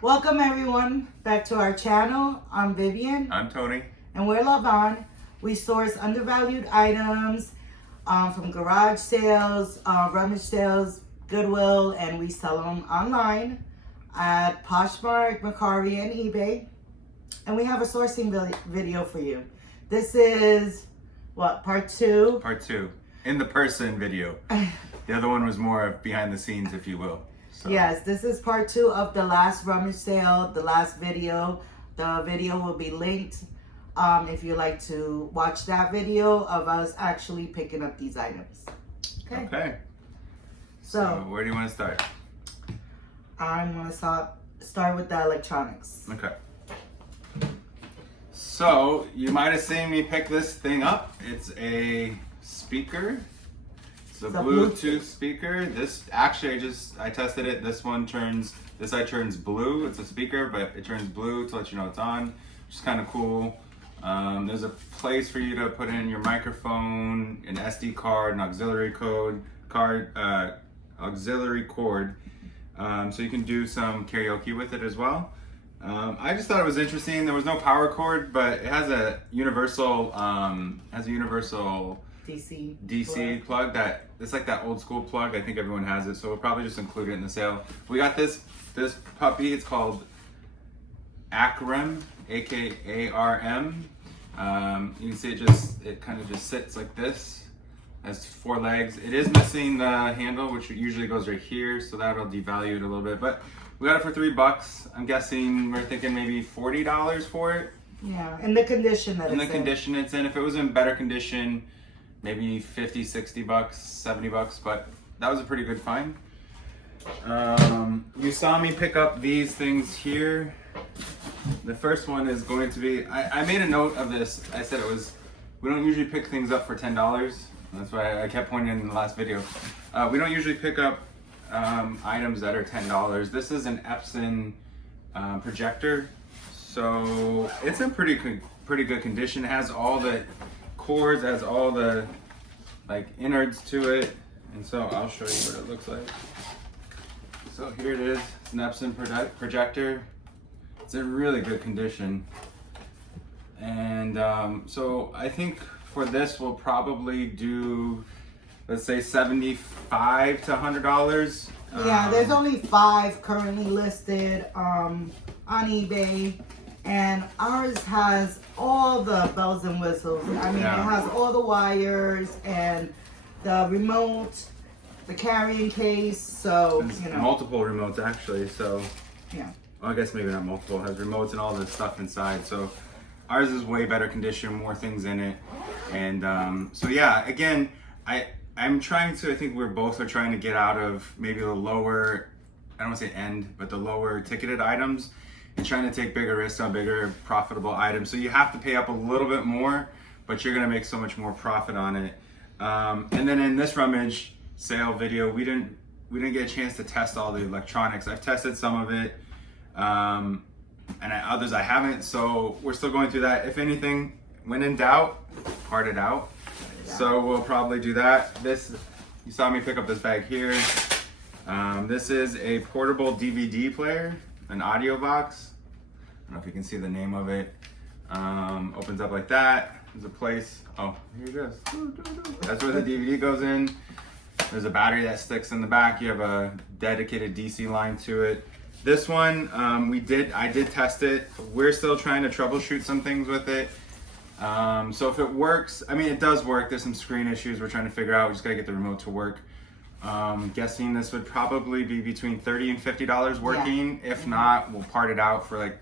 Welcome everyone back to our channel. I'm Vivian. I'm Tony. And we're Lavon. We source undervalued items from garage sales, rummage sales, Goodwill, and we sell them online at Poshmark, Mercari, and eBay. And we have a sourcing video for you. This is, what, part two? Part two. In the person video. The other one was more behind the scenes, if you will. So. Yes, this is part two of the last rummage sale, the last video. The video will be linked if you like to watch that video of us actually picking up these items. Okay. So where do you want to start? I'm going to start with the electronics. Okay. So you might have seen me pick this thing up. It's a speaker. It's a Bluetooth speaker. This actually, I tested it. This side turns blue. It's a speaker, but it turns blue to let you know it's on, which is kind of cool. There's a place for you to put in your microphone, an SD card, an auxiliary cord, so you can do some karaoke with it as well. I just thought it was interesting. There was no power cord, but it has a universal DC plug that it's like that old school plug. I think everyone has it, so we'll probably just include it in the sale. We got this puppy. It's called AKRM, A-K-A-R-M. You can see it kind of just sits like this. Has 4 legs. It is missing the handle, which usually goes right here, so that'll devalue it a little bit. But we got it for $3. I'm guessing we're thinking maybe $40 for it. Yeah, in the condition that it's in. Condition it's in. If it was in better condition, maybe $50, $60, $70, but that was a pretty good find. You saw me pick up these things here. The first one is going to be, I made a note of this. I said we don't usually pick things up for $10. That's why I kept pointing in the last video. We don't usually pick up items that are $10. This is an Epson projector. So it's in pretty good condition. It has all the cords, has all the innards to it, and so I'll show you what it looks like. So here it is. It's an Epson projector. It's in really good condition, and so I think for this we'll probably do, let's say, $75 to $100. Yeah, there's only 5 currently listed on eBay. And ours has all the bells and whistles. I mean, It has all the wires and the remote, the carrying case. So, multiple remotes actually. So, yeah. Well, I guess maybe not multiple. It has remotes and all the stuff inside. So, ours is way better condition, more things in it. And so, yeah. Again, I'm trying to. I think we're both trying to get out of maybe the lower. I don't want to say end, but the lower ticketed items. And trying to take bigger risks on bigger profitable items. So you have to pay up a little bit more, but you're gonna make so much more profit on it. And then in this rummage sale video, we didn't get a chance to test all the electronics. I've tested some of it, and others I haven't. So we're still going through that. If anything, when in doubt, part it out. Yeah. So we'll probably do that. You saw me pick up this bag here. This is a portable DVD player. An audio box. I don't know if you can see the name of it. Opens up like that. There's a place. Oh, here it goes. That's where the DVD goes in. There's a battery that sticks in the back. You have a dedicated DC line to it. This one, I did test it. We're still trying to troubleshoot some things with it. So if it works, I mean, it does work. There's some screen issues we're trying to figure out. We just gotta get the remote to work. Guessing this would probably be between $30 and $50 working. Yeah. If not, we'll part it out for like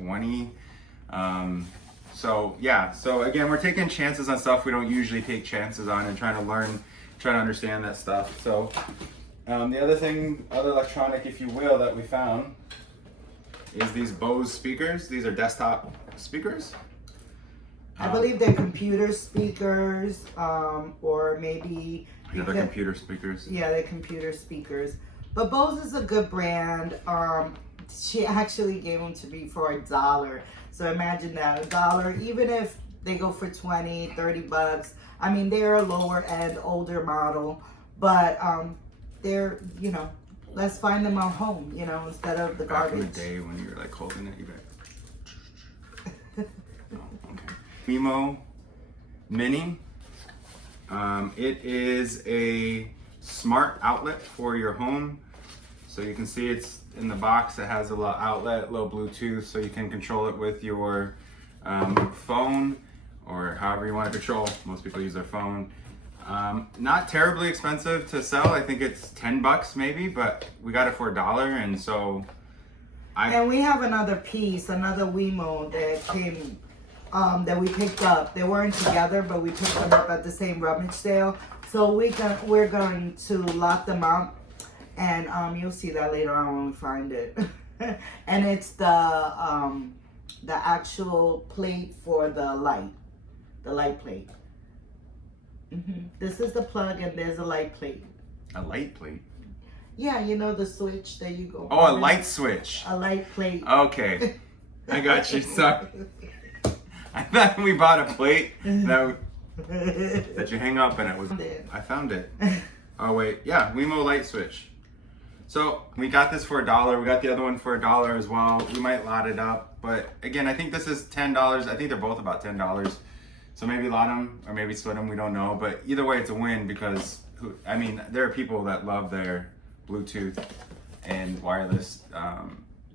$20. So yeah. So again, we're taking chances on stuff we don't usually take chances on, and trying to understand that stuff. So the other electronic, if you will, that we found is these Bose speakers. These are desktop speakers. I believe they're computer speakers, or maybe. Yeah, they're computer speakers. Yeah, they're computer speakers. But Bose is a good brand. She actually gave them to me for $1. So imagine that, $1. Even if they go for $20, $30. I mean, they're a lower end, older model, but they're, let's find them at home, you know, instead of the Back garbage. in the day when you were like holding it, you bet. Oh, okay. Wemo Mini. It is a smart outlet for your home. So you can see it's in the box. It has a little outlet, little Bluetooth, so you can control it with your phone or however you want to control. Most people use their phone. Not terribly expensive to sell. I think it's $10 maybe, but we got it for $1, and so And we have another piece, another Wemo that came, that we picked up. They weren't together, but we picked them up at the same rummage sale. So we're going to lock them up, and you'll see that later on when we find it. And it's the actual plate for the light plate. This is the plug, and there's a light plate. a light plate. Yeah, you know the switch that you go. Oh, a light switch. A light plate. Okay, I got you. Sorry. I thought we bought a plate that you hang up and it was. I found it. Oh wait, yeah, Wemo light switch. So we got this for $1. We got the other one for $1 as well. We might lot it up, but again, I think this is $10. I think they're both about $10. So maybe lot them or maybe split them. We don't know, but either way, it's a win because I mean, there are people that love their Bluetooth and wireless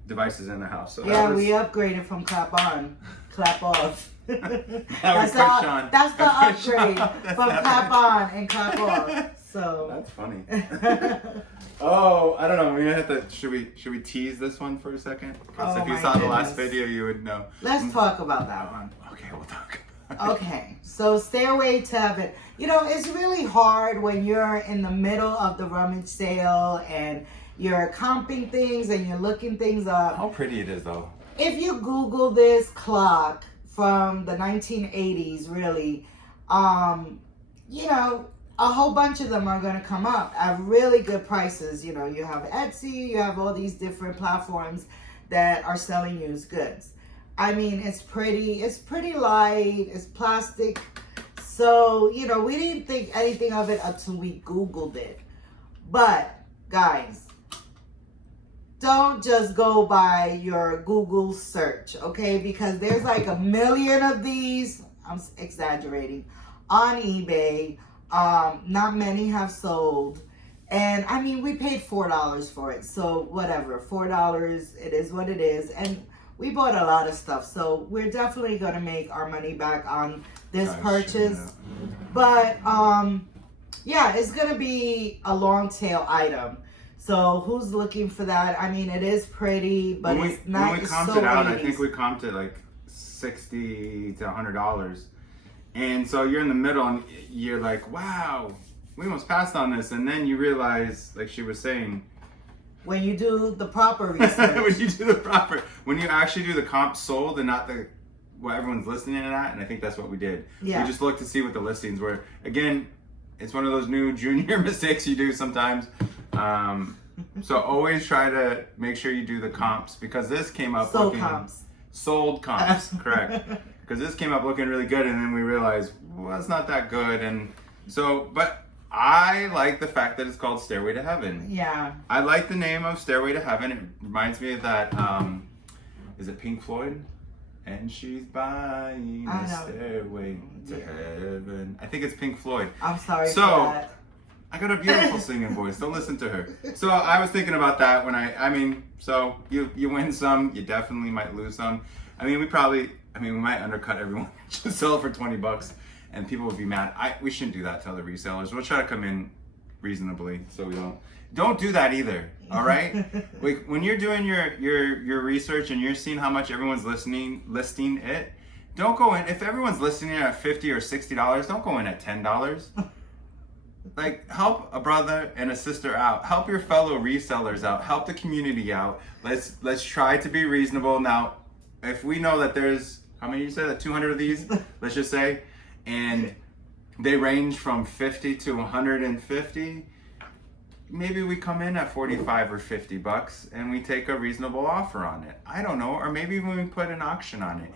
devices in the house. So yeah, we upgraded from clap on, clap off. That's the upgrade from clap on and clap off. So that's funny. Oh, I don't know. We have to. Should we tease this one for a second? Because if you saw the last video, you would know. Let's talk about that one. Okay, we'll talk. Okay, so Stairway to Heaven. You know, it's really hard when you're in the middle of the rummage sale and you're comping things and you're looking things up. How pretty it is, though. If you Google this clock from the 1980s, really, you know, a whole bunch of them are going to come up at really good prices. You know, you have Etsy, you have all these different platforms that are selling used goods. I mean, it's pretty light, it's plastic. So, you know, we didn't think anything of it until we Googled it. But, guys, don't just go by your Google search, okay? Because there's like 1 million of these, I'm exaggerating, on eBay. Not many have sold. And, I mean, we paid $4 for it. So, whatever, $4, it is what it is. And we bought a lot of stuff, so we're definitely going to make our money back on this purchase. Yeah. But, yeah, it's going to be a long tail item. So who's looking for that? I mean, it is pretty, but it's not. When we comped it out, I think we comped it like $60 to $100. And so you're in the middle and you're like, wow, we almost passed on this. And then you realize, like she was saying, when you do the proper research. When you actually do the comp sold and not what everyone's listening at, and I think that's what we did. Yeah. We just looked to see what the listings were. Again, it's one of those new junior mistakes you do sometimes. So always try to make sure you do the comps because this came up sold comps, correct. Because this came up looking really good and then we realized, well, it's not that good. And so, but I like the fact that it's called Stairway to Heaven. Yeah. I like the name of Stairway to Heaven. It reminds me of that, is it Pink Floyd? And she's buying a stairway to heaven. I think it's Pink Floyd. I'm sorry for that. I got a beautiful singing voice. Don't listen to her. So I was thinking about that when I mean, so you win some, you definitely might lose some. I mean, we might undercut everyone. Just sell it for $20 and people would be mad. We shouldn't do that to other resellers. We'll try to come in reasonably so we don't do that either. All right? When you're doing your research and you're seeing how much everyone's listing it, don't go in. If everyone's listing it at $50 or $60, don't go in at $10. Like, help a brother and a sister out. Help your fellow resellers out. Help the community out. Let's try to be reasonable. Now, if we know that there's, how many you said, 200 of these, let's just say, and they range from 50 to 150, maybe we come in at 45 or $50 and we take a reasonable offer on it. I don't know, or maybe when we put an auction on it.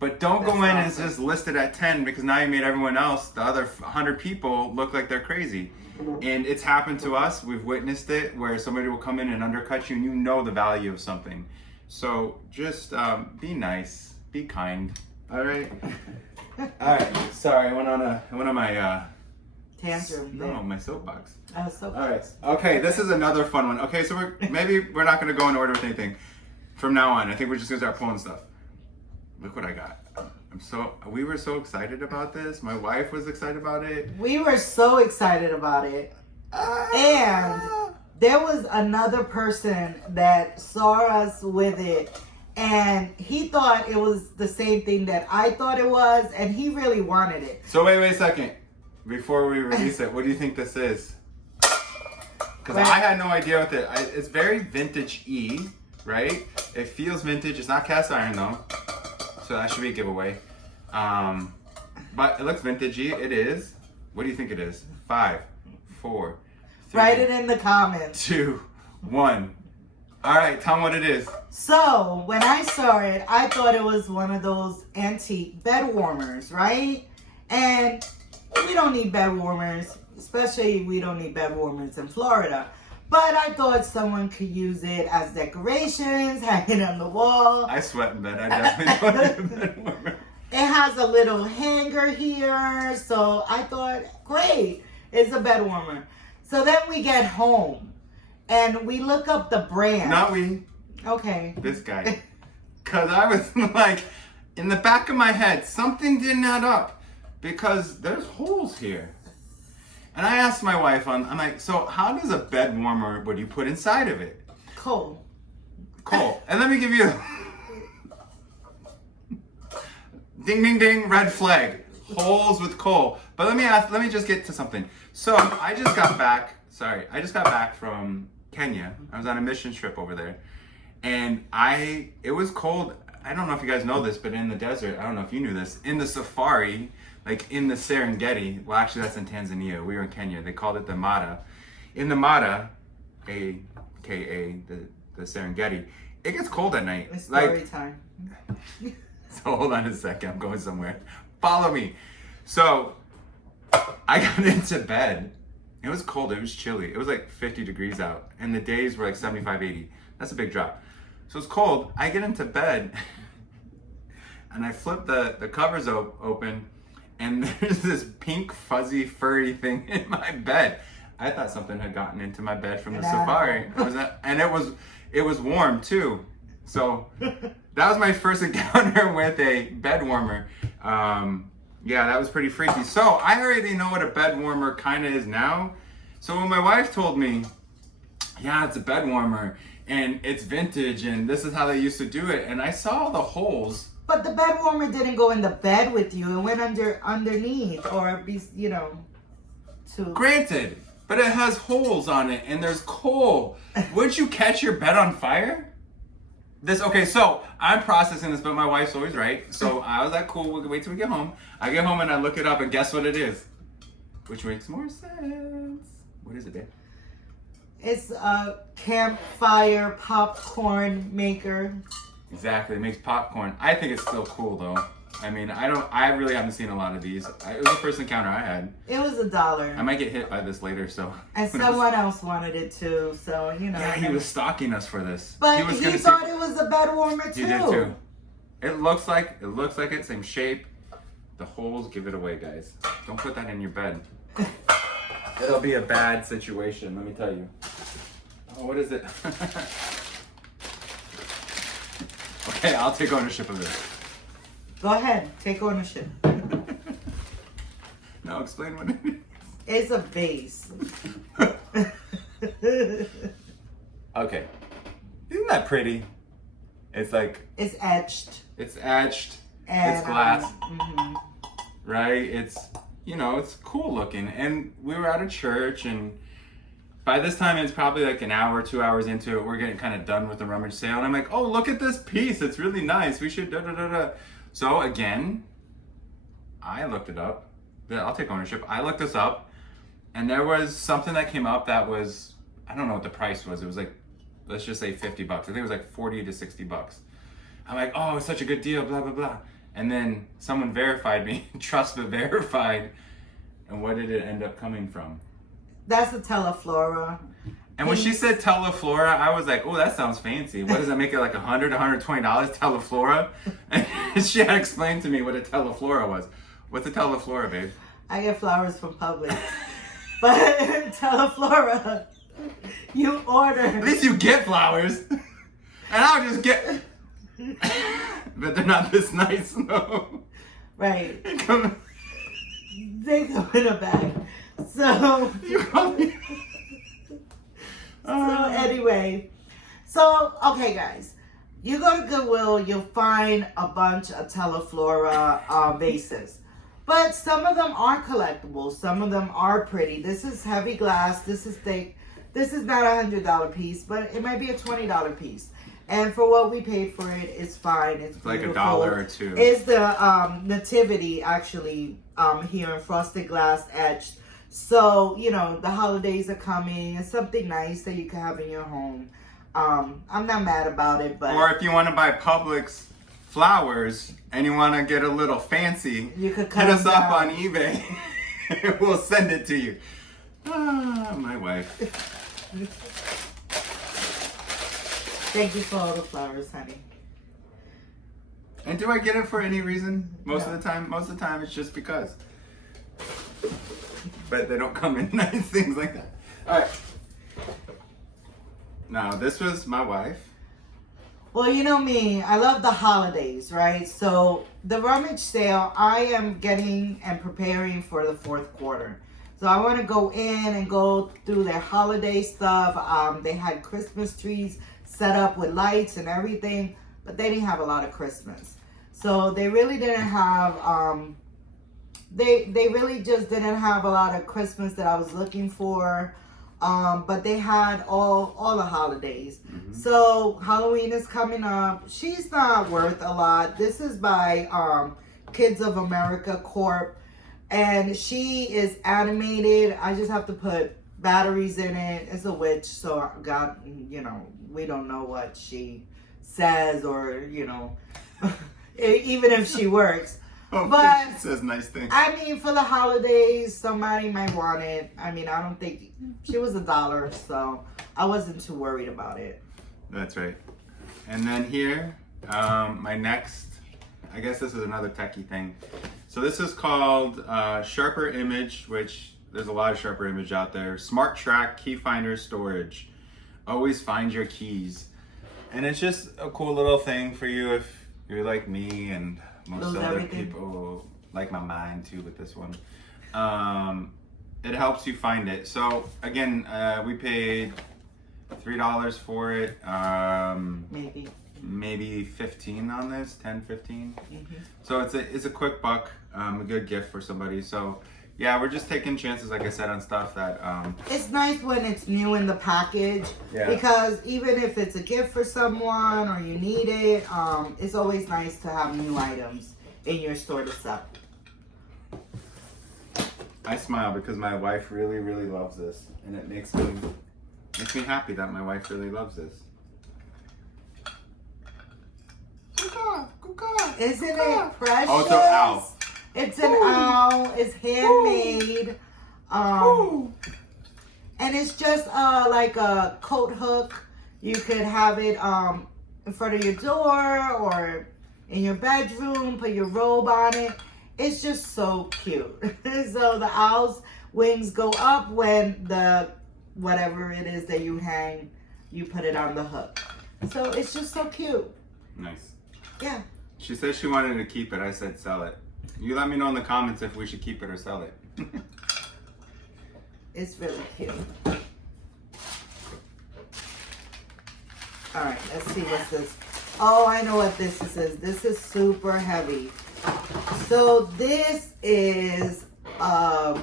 But don't go That's in and awesome. just list it at 10 because now you made everyone else, the other 100 people, look like they're crazy. And it's happened to us. We've witnessed it where somebody will come in and undercut you and you know the value of something. So just be nice, be kind. All right. All right. Sorry, I went on my Tantrum. no, my soapbox. So All right. Okay, this is another fun one. Okay, so we're not gonna go in order with anything from now on. I think we're just gonna start pulling stuff. Look what I got. We were so excited about this. My wife was excited about it. We were so excited about it. And there was another person that saw us with it, and he thought it was the same thing that I thought it was, and he really wanted it. So wait a second. Before we release it, what do you think this is? Because I had no idea what it's very vintage-y, right? It feels vintage. It's not cast iron though. So that should be a giveaway. But it looks vintagey. It is. What do you think it is? 5, 4, 3, Write it in the comments. 2, 1. All right, tell them what it is. So when I saw it, I thought it was one of those antique bed warmers, right? And we don't need bed warmers, especially we don't need bed warmers in Florida. But I thought someone could use it as decorations, hanging on the wall. I sweat in bed. I definitely don't need a bed warmer. It has a little hanger here, so I thought, great, it's a bed warmer. So then we get home, and we look up the brand. Not we. Okay. This guy. Because I was like, in the back of my head, something didn't add up. Because there's holes here. And I asked my wife, I'm like, so how does a bed warmer, what do you put inside of it? Coal. Coal. And let me give you ding, ding, ding, red flag. Holes with coal. But let me just get to something. So I just got back from Kenya. I was on a mission trip over there. And it was cold. I don't know if you guys know this, but in the desert, I don't know if you knew this, in the safari, like in the Serengeti, well actually that's in Tanzania, we were in Kenya, they called it the Mara. In the Mara, aka the Serengeti, it gets cold at night. It's story time. So hold on a second, I'm going somewhere. Follow me. So I got into bed. It was cold, it was chilly. It was like 50 degrees out and the days were like 75, 80. That's a big drop. So it's cold, I get into bed and I flip the covers open and there's this pink fuzzy furry thing in my bed. I thought something had gotten into my bed from the safari. And it was warm too. So that was my first encounter with a bed warmer. Yeah, that was pretty freaky. So I already know what a bed warmer kind of is now. So when my wife told me, yeah, it's a bed warmer and it's vintage and this is how they used to do it, and I saw the holes. But the bed warmer didn't go in the bed with you. It went underneath, or to. Granted, but it has holes on it and there's coal. Would you catch your bed on fire? Okay, so I'm processing this, but my wife's always right. So I was like, cool, we'll wait till we get home. I get home and I look it up and guess what it is? Which makes more sense. What is it, babe? It's a campfire popcorn maker. Exactly, it makes popcorn. I think it's still cool though. I mean, I really haven't seen a lot of these. It was the first encounter I had. It was $1. I might get hit by this later, so. And someone else wanted it too, so you know. Yeah, he was stalking us for this. But he thought it was a bed warmer too. He did too. It looks like it, same shape. The holes give it away, guys. Don't put that in your bed. It'll be a bad situation, let me tell you. Oh, what is it? Okay, I'll take ownership of this. Go ahead, take ownership. No, explain what it is. It's a vase. Okay. Isn't that pretty? It's like... It's etched. It's etched. And, it's glass. Mm-hmm. Right? It's, it's cool looking. And we were at a church, and by this time it's probably like an hour, 2 hours into it. We're getting kind of done with the rummage sale. And I'm like, oh, look at this piece. It's really nice. We should da-da-da-da. So again, I looked it up. I'll take ownership. I looked this up, and there was something that came up that was, I don't know what the price was. It was like, let's just say $50. I think it was like 40 to $60. I'm like, oh, it's such a good deal, blah, blah, blah. And then someone verified me, trust but verified. And what did it end up coming from? That's a Teleflora. And when she said Teleflora, I was like, oh, that sounds fancy. What does that make it, like $100, $120, Teleflora? And she had explained to me what a Teleflora was. What's a Teleflora, babe? I get flowers from Publix. But Teleflora, you order. At least you get flowers. And I'll just get... But they're not this nice, no. Right. They come in a bag. So... So anyway, okay guys, you go to Goodwill, you'll find a bunch of Teleflora vases. But some of them are collectible, some of them are pretty. This is heavy glass, this is thick. This is not $100 piece, but it might be a $20 piece. And for what we paid for it, it's fine. It's like beautiful. $1 or $2. It's the nativity actually here in frosted glass etched. So, you know, the holidays are coming. It's something nice that you can have in your home. I'm not mad about it, but... Or if you want to buy Publix flowers and you want to get a little fancy, you could cut hit us up down on eBay. We'll send it to you. My wife. Thank you for all the flowers, honey. And do I get it for any reason? Most No. of the time? Most of the time it's just because. But they don't come in nice things like that. All right. Now, this was my wife. Well, you know me. I love the holidays, right? So, the rummage sale, I am getting and preparing for the fourth quarter. So, I want to go in and go through their holiday stuff. They had Christmas trees set up with lights and everything, but they didn't have a lot of Christmas. So, they really didn't have... They really just didn't have a lot of Christmas that I was looking for, but they had all the holidays. Mm-hmm. So Halloween is coming up. She's not worth a lot. This is by Kids of America Corp, and she is animated. I just have to put batteries in it. It's a witch, so God, you know, we don't know what she says or, you know, even if she works. Oh, but she says nice things. I mean, for the holidays, somebody might want it. I mean, I don't think she was $1, so I wasn't too worried about it. That's right. And then here, my next, I guess this is another techie thing. So this is called Sharper Image, which there's a lot of Sharper Image out there. Smart Track Key Finder Storage. Always find your keys. And it's just a cool little thing for you if you're like me and most other people like my mind too with this one. It helps you find it. So again, we paid $3 for it. Maybe 15 on this, 10, 15. Mm-hmm. So it's a quick buck, a good gift for somebody. So yeah, we're just taking chances, like I said, on stuff that... It's nice when it's new in the package, because even if it's a gift for someone or you need it, it's always nice to have new items in your store to sell. I smile because my wife really, really loves this, and it makes me happy that my wife really loves this. Isn't it precious? Oh, it's an owl. It's an owl. It's handmade. And it's just like a coat hook. You could have it in front of your door or in your bedroom. Put your robe on it. It's just so cute. So the owl's wings go up when the whatever it is that you hang, you put it on the hook. So it's just so cute. Nice. Yeah. She said she wanted to keep it. I said sell it. You let me know in the comments if we should keep it or sell it. It's really cute. All right, let's see what's this. Oh, I know what this is. This is super heavy. So this is, I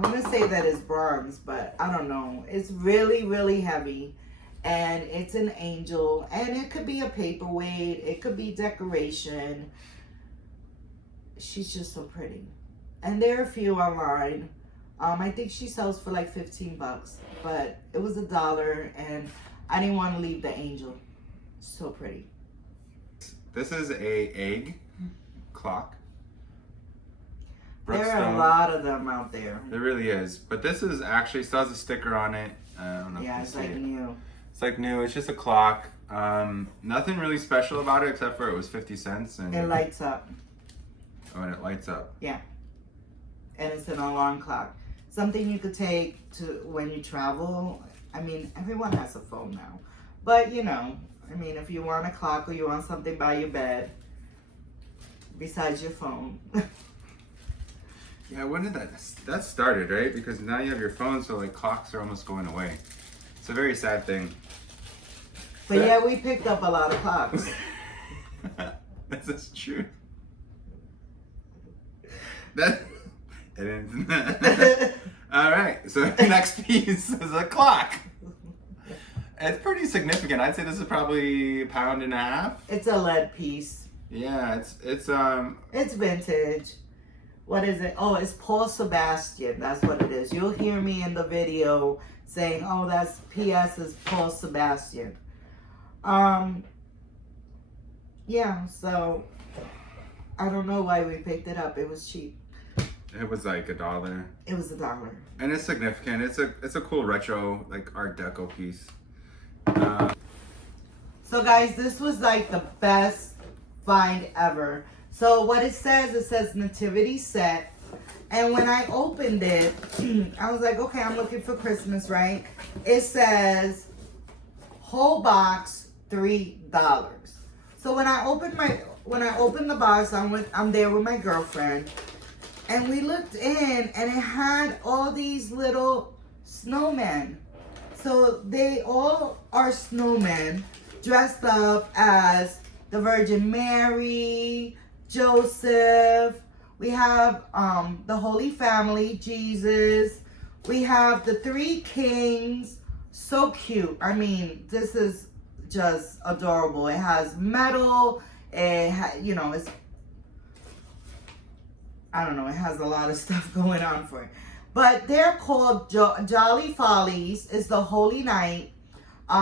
want to say that it's bronze, but I don't know. It's really, really heavy. And it's an angel, and it could be a paperweight, it could be decoration. She's just so pretty. And there are a few online. I think she sells for like 15 bucks, but it was $1, and I didn't want to leave the angel. So pretty. This is a egg clock. There are a lot of them out there. There really is. But this is actually still has a sticker on it. I don't know. Yeah, it's like new. It's like new. It's just a clock. Nothing really special about it except for it was 50 cents. And it lights up. Oh, and it lights up. Yeah. And it's an alarm clock. Something you could take to when you travel. I mean, everyone has a phone now. But, you know, I mean, if you want a clock or you want something by your bed besides your phone. Yeah, when did that started, right? Because now you have your phone, so like clocks are almost going away. It's a very sad thing. But yeah, we picked up a lot of clocks. This is true. That. All right, so next piece is a clock. It's pretty significant. I'd say this is probably £1.50 pounds. It's a lead piece. Yeah, It's vintage. What is it? Oh, it's Paul Sebastian. That's what it is. You'll hear me in the video saying, "Oh, that's P.S. is Paul Sebastian." Yeah. So I don't know why we picked it up. It was cheap. It was like $1. It was $1. And it's significant. It's a cool retro like Art Deco piece. So guys, this was like the best find ever. So what it says nativity set. And when I opened it, I was like, okay, I'm looking for Christmas, right? It says whole box $3. So when I opened the box, I'm there with my girlfriend, and we looked in, and it had all these little snowmen. So they all are snowmen dressed up as the Virgin Mary, Joseph. We have the Holy Family, Jesus. We have the 3 kings. So cute. I mean, this is just adorable. It has metal. You know, it's, I don't know, it has a lot of stuff going on for it. But they're called Jolly Follies. It's the Holy Night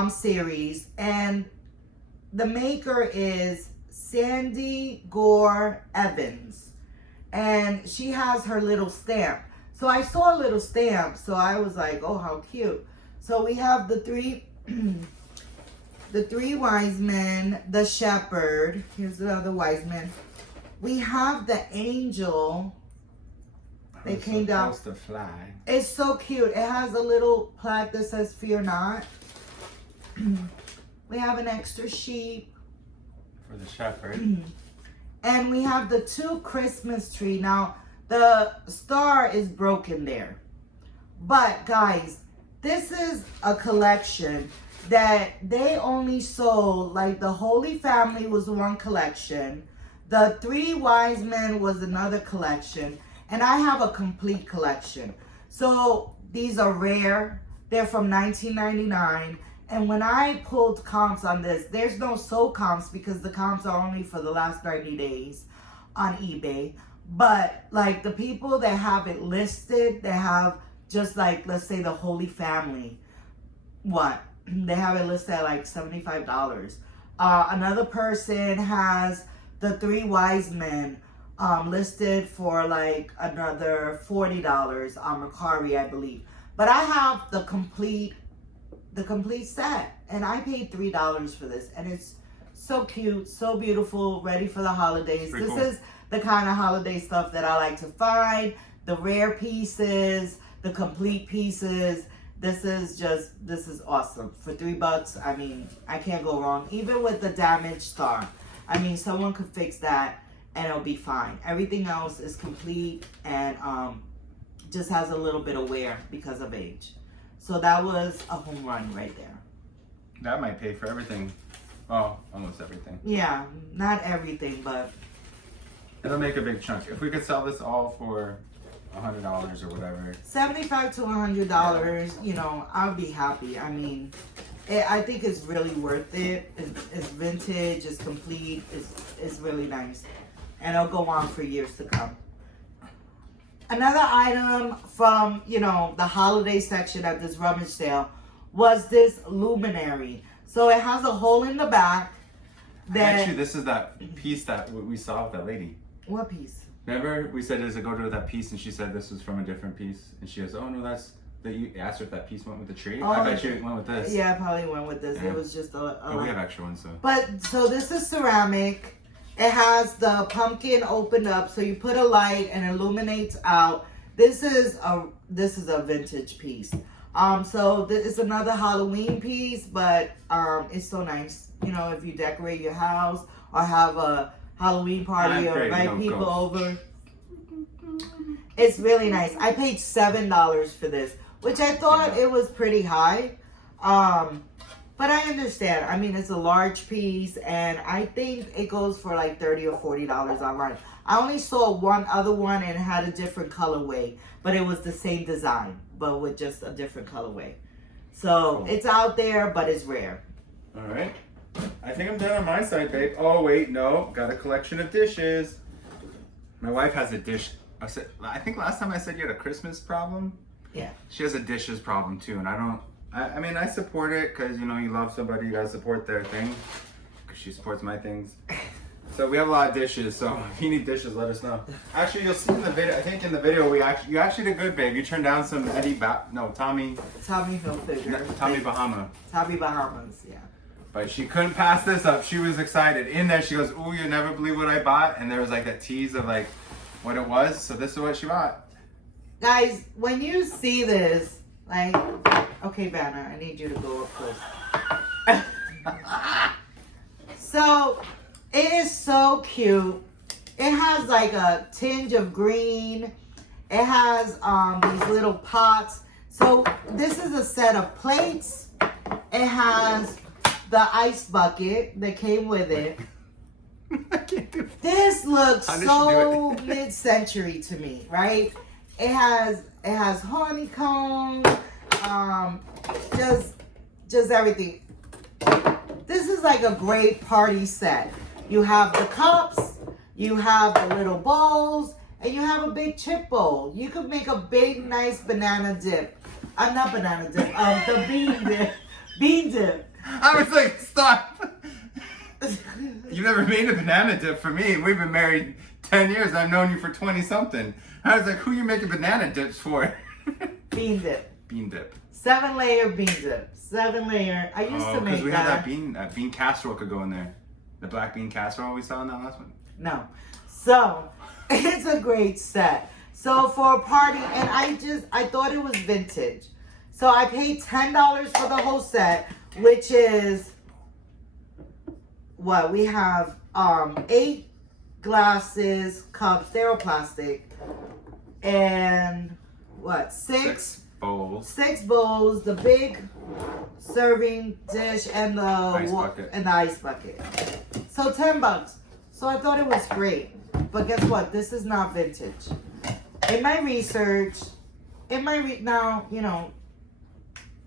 series. And the maker is Sandy Gore Evans. And she has her little stamp. So I saw a little stamp. So I was like, oh, how cute. So we have the 3 the 3 wise men, the shepherd. Here's the other wise men. We have the angel. They came down. Supposed to fly. It's so cute. It has a little plaque that says "Fear not." We have an extra sheep For the shepherd. and we have the 2 Christmas tree. Now the star is broken there, but guys, this is a collection that they only sold. Like the Holy Family was one collection, the 3 wise men was another collection, and I have a complete collection. So these are rare. They're from 1999. And when I pulled comps on this, there's no sold comps because the comps are only for the last 30 days on eBay. But like the people that have it listed, they have just like, let's say the Holy Family. What? They have it listed at like $75. Another person has the 3 wise men listed for like another $40 on Mercari, I believe. But I have the complete set, and I paid $3 for this, and it's so cute, so beautiful, ready for the holidays. This cool. is the kind of holiday stuff that I like to find, the rare pieces, the complete pieces. This is awesome. For $3, I mean, I can't go wrong. Even with the damaged star, I mean, someone could fix that and it'll be fine. Everything else is complete and just has a little bit of wear because of age. So that was a home run right there. That might pay for everything. Oh, almost everything. Yeah, not everything, but it'll make a big chunk. If we could sell this all for $100 or whatever. $75 to $100, you know, I'll be happy. I mean, I think it's really worth it. It's vintage, it's complete, it's really nice. And it'll go on for years to come. Another item from, you know, the holiday section at this rummage sale was this luminary. So it has a hole in the back, that. Actually, this is that piece that we saw with that lady. What piece? Remember, we said, does it go to that piece? And she said this was from a different piece. And she goes, oh, no, that's... That you asked her if that piece went with the tree. Oh, I bet you it went with this. Yeah, I probably went with this. Yeah. It was just a Oh, we have extra ones, so. But, so this is ceramic. It has the pumpkin opened up, so you put a light and illuminates out. This is a vintage piece. So this is another Halloween piece, but it's so nice. You know, if you decorate your house or have a Halloween party or invite people over. It's really nice. I paid $7 for this, which I thought it was pretty high. But I understand. I mean, it's a large piece, and I think it goes for like $30 or $40 online. I only saw one other one, and it had a different colorway, but it was the same design, but with just a different colorway. So it's out there, but it's rare. All right. I think I'm done on my side, babe. Oh, wait, no. Got a collection of dishes. My wife has a dish. I think last time I said you had a Christmas problem. Yeah. She has a dishes problem, too, and I mean, I support it because, you know, you love somebody, you gotta support their thing. Because she supports my things. So we have a lot of dishes, so if you need dishes, let us know. Actually, you'll see in the video, I think in the video, you actually did good, babe. You turned down some Tommy Hilfiger. Tommy Bahama. Tommy Bahamas, yeah. But she couldn't pass this up. She was excited. In there, she goes, ooh, you'll never believe what I bought. And there was like that tease of like what it was. So this is what she bought. Guys, when you see this, like, okay, Banner, I need you to go up close. So, it is so cute. It has like a tinge of green. It has these little pots. So, this is a set of plates. It has the ice bucket that came with it. I can't do it. This looks so mid-century to me, right? It has honeycomb, just everything. This is like a great party set. You have the cups, you have the little bowls, and you have a big chip bowl. You could make a big, nice banana dip. Not banana dip, the bean dip. Bean dip. I was like, stop. You never made a banana dip for me. We've been married 10 years. I've known you for 20 something. I was like, who you making banana dips for? Bean dip. Bean dip. 7-layer bean dip. 7-layer. I used to make because we had that bean casserole could go in there. The black bean casserole we saw in that last one. No. So, it's a great set. So, for a party, and I thought it was vintage. So, I paid $10 for the whole set, which is, what? We have 8 glasses, cups, they're all plastic, and what? 6 bowls. 6 bowls, the big serving dish, and the ice bucket. So $10. So I thought it was great. But guess what? This is not vintage. In my research, now, you know,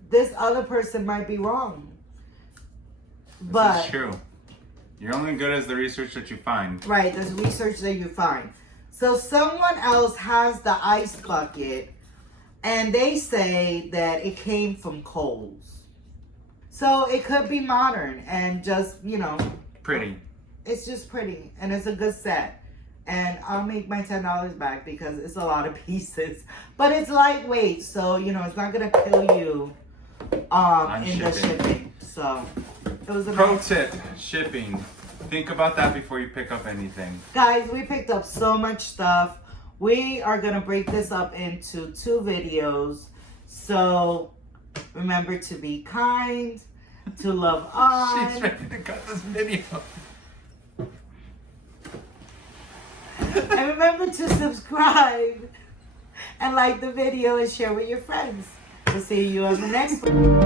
this other person might be wrong. But it's true. You're only good as the research that you find. Right, there's research that you find. So someone else has the ice bucket, and they say that it came from Kohl's. So it could be modern and just, you know. Pretty. It's just pretty, and it's a good set. And I'll make my $10 back because it's a lot of pieces. But it's lightweight, so, you know, it's not going to kill you in the shipping. So, it was a Pro tip, shipping. Think about that before you pick up anything. Guys, we picked up so much stuff. We are going to break this up into 2 videos. So, remember to be kind, to love on. She's ready to cut this video. And remember to subscribe and like the video and share with your friends. We'll see you on the next one.